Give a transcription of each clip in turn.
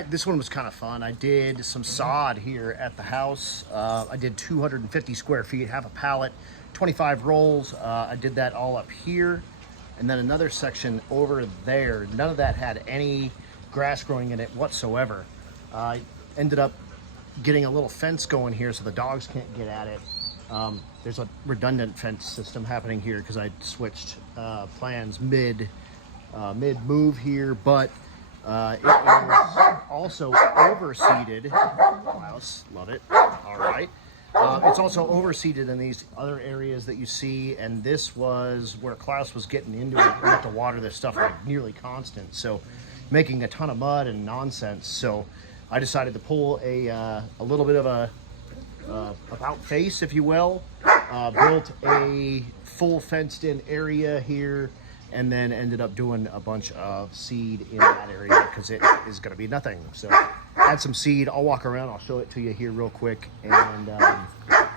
right, this one was kind of fun. I did some sod here at the house. I did 250 square feet, half a pallet, 25 rolls. I did that all up here. And then another section over there. None of that had any grass growing in it whatsoever. I ended up getting a little fence going here so the dogs can't get at it. There's a redundant fence system happening here because I switched plans mid-move here, but it is also overseeded. Klaus, love it. All right. It's also overseeded in these other areas that you see, and this was where Klaus was getting into it. We have to water this stuff like nearly constant, so making a ton of mud and nonsense. So I decided to pull a little bit of a about face, if you will. Built a full fenced-in area here, and then ended up doing a bunch of seed in that area because it is going to be nothing. So add some seed. I'll walk around. I'll show it to you here real quick and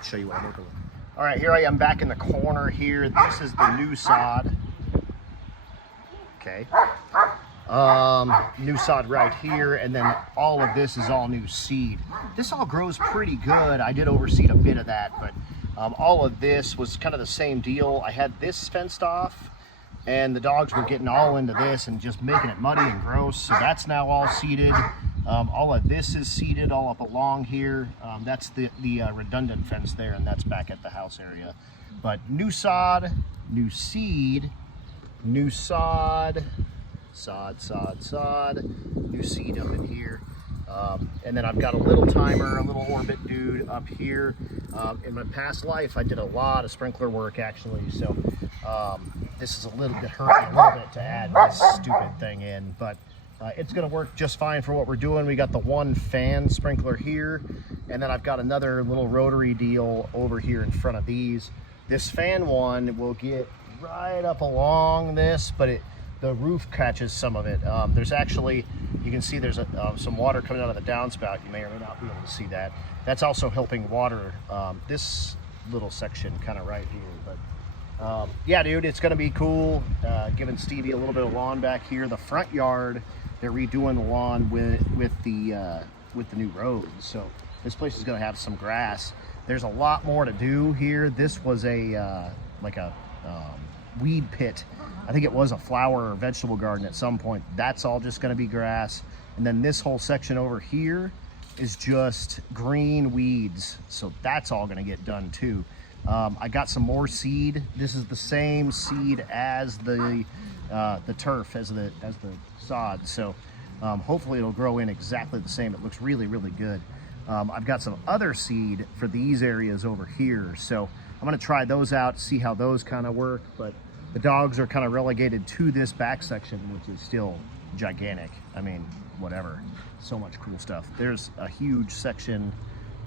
show you what I'm working with. All right, here I am back in the corner here. This is the new sod. Okay. New sod right here, and then all of this is all new seed. This all grows pretty good. I did overseed a bit of that, but all of this was kind of the same deal. I had this fenced off, and the dogs were getting all into this and just making it muddy and gross. So that's now all seeded. All of this is seeded all up along here. That's the redundant fence there, and that's back at the house area. But new sod, new seed, new sod, sod, new seed up in here. And then I've got a little timer, a little orbit dude up here. In my past life, I did a lot of sprinkler work actually, so this is a little bit hurting a little bit to add this stupid thing in, but it's gonna work just fine for what we're doing. We got the one fan sprinkler here, and then I've got another little rotary deal over here in front of these. This fan one will get right up along this, but the roof catches some of it. There's actually, you can see there's some water coming out of the downspout. You may or may not be able to see that. That's also helping water this little section kind of right here. But yeah, dude, it's gonna be cool. Giving Stevie a little bit of lawn back here. The front yard, they're redoing the lawn with the new road. So this place is gonna have some grass. There's a lot more to do here. This was a like a weed pit. I think it was a flower or vegetable garden at some point. That's all just gonna be grass. And then this whole section over here is just green weeds. So that's all gonna get done too. I got some more seed. This is the same seed as the turf, as the sod. So hopefully it'll grow in exactly the same. It looks really, really good. I've got some other seed for these areas over here. So I'm gonna try those out, see how those kind of work. But the dogs are kind of relegated to this back section, which is still gigantic. I mean, whatever, so much cool stuff. There's a huge section,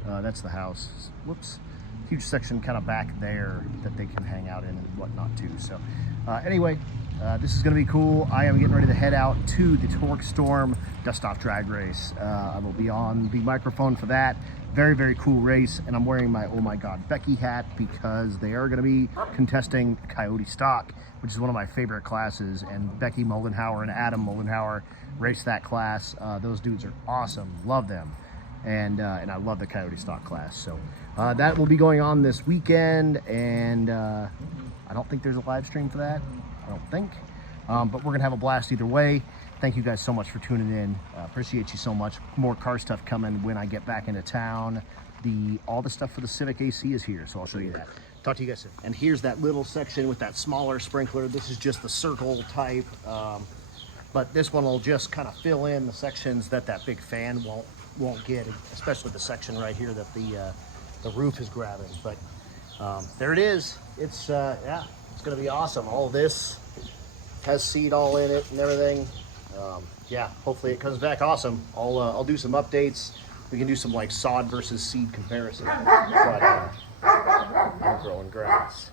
that's the house, whoops. Huge section kind of back there that they can hang out in and whatnot too. So anyway, this is gonna be cool. I am getting ready to head out to the Torque Storm Dust Off Drag Race. I will be on the microphone for that. Very, very cool race. And I'm wearing my Oh My God Becky hat because they are gonna be contesting Coyote Stock, which is one of my favorite classes. And Becky Mollenhauer and Adam Mollenhauer race that class. Those dudes are awesome, love them. And I love the Coyote Stock class. So that will be going on this weekend, and I don't think there's a live stream for that. I don't think, but we're gonna have a blast either way. Thank you guys so much for tuning in. Appreciate you so much. More car stuff coming when I get back into town. All the stuff for the Civic AC is here, so I'll show you that. Talk to you guys soon. And here's that little section with that smaller sprinkler. This is just the circle type, but this one will just kind of fill in the sections that big fan won't get, especially the section right here that the roof is grabbing. But there it is. It's yeah, it's gonna be awesome. All of this has seed all in it and everything. Yeah, hopefully it comes back awesome. I'll do some updates. We can do some like sod versus seed comparison. But I'm growing grass.